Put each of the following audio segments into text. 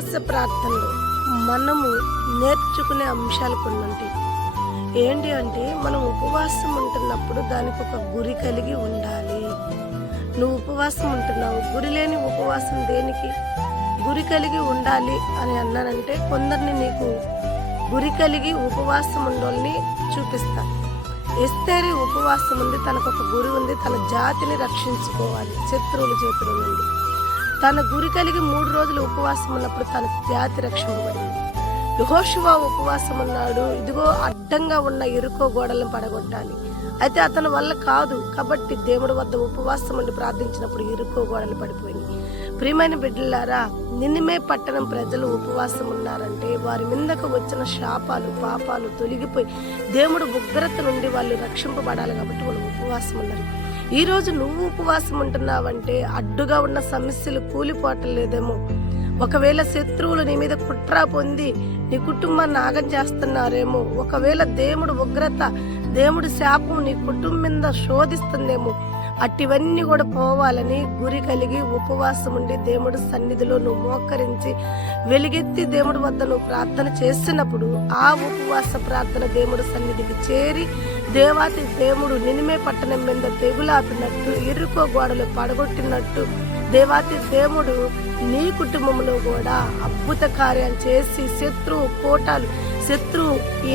ఉపవాస ప్రార్థనలో మనము నేర్చుకునే అంశాలు కొన్ని ఉంటాయి. ఏంటి అంటే, మనం ఉపవాసం ఉంటున్నప్పుడు దానికి ఒక గురి కలిగి ఉండాలి. నువ్వు ఉపవాసం ఉంటున్నావు, గురి లేని ఉపవాసం దేనికి? గురి కలిగి ఉండాలి అని అన్నానంటే, కొందరిని నీకు గురి కలిగి ఉపవాసం ఉండాలని చూపిస్తా. ఎస్తేరి ఉపవాసం ఉంది, తనకు ఒక గురి ఉంది, తన జాతిని రక్షించుకోవాలి శత్రువుల చేతుల నుండి. తన గురి కలిగి 3 రోజులు ఉపవాసం ఉన్నప్పుడు తన జాతి రక్షింపబడింది. యెహోషువ ఉపవాసం ఉన్నాడు, ఇదిగో అడ్డంగా ఉన్న ఎరుకో గోడలను పడగొట్టాలి. అయితే అతని వల్ల కాదు కాబట్టి దేవుడి వద్ద ఉపవాసం ఉండి ప్రార్థించినప్పుడు ఎరుకో గోడలు పడిపోయినాయి. ప్రియమైన బిడ్డలారా, నినివే పట్టణం ప్రజలు ఉపవాసం ఉన్నారంటే వారి మీదకు వచ్చిన శాపాలు పాపాలు తొలగిపోయి దేవుడు ఉగ్రత నుండి వాళ్ళు రక్షింపబడాలి కాబట్టి వాళ్ళు ఉపవాసం ఉన్నారు. ఈ రోజు నువ్వు ఉపవాసం ఉంటున్నావంటే అడ్డుగా ఉన్న సమస్యలు కూలిపోవటం లేదేమో. ఒకవేళ శత్రువులు నీ మీద కుట్ర పొంది నీ కుటుంబాన్ని నాగం చేస్తున్నారేమో. ఒకవేళ దేవుడు ఉగ్రత, దేవుడి శాపం నీ కుటుంబం మీద శోధిస్తుందేమో. అట్టివన్నీ కూడా పోవాలని గురి కలిగి ఉపవాసం ఉండి దేవుడి సన్నిధిలో నువ్వు మోకరించి వెలుగెత్తి దేవుడి వద్ద నువ్వు ప్రార్థన చేసినప్పుడు ఆ ఉపవాస ప్రార్థన దేవుడి సన్నిధికి చేరి దేవాతి దేవుడు నినివే పట్టణం మీద తెగులాపినట్టు ఎరుకో గోడలు పడగొట్టినట్టు దేవాతి దేవుడు నీ కుటుంబంలో కూడా అద్భుత కార్యాలు చేసి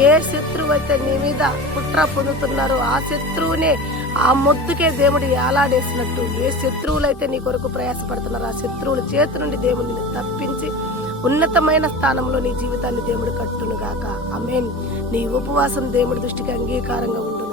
ఏ శత్రువు అయితే నీ మీద కుట్ర పొందుతున్నారో ఆ శత్రువునే ఆ మొద్దుకే దేవుడు ఏలాడేసినట్టు, ఏ శత్రువులైతే నీ కొరకు ప్రయాసపడుతున్నారో ఆ శత్రువుల చేతి నుండి దేవుడిని తప్పించి ఉన్నతమైన స్థానంలో నీ జీవితాన్ని దేవుడు కట్టును గాక. ఆమేన్. నీ ఉపవాసం దేవుడి దృష్టికి అంగీకారంగా ఉండు.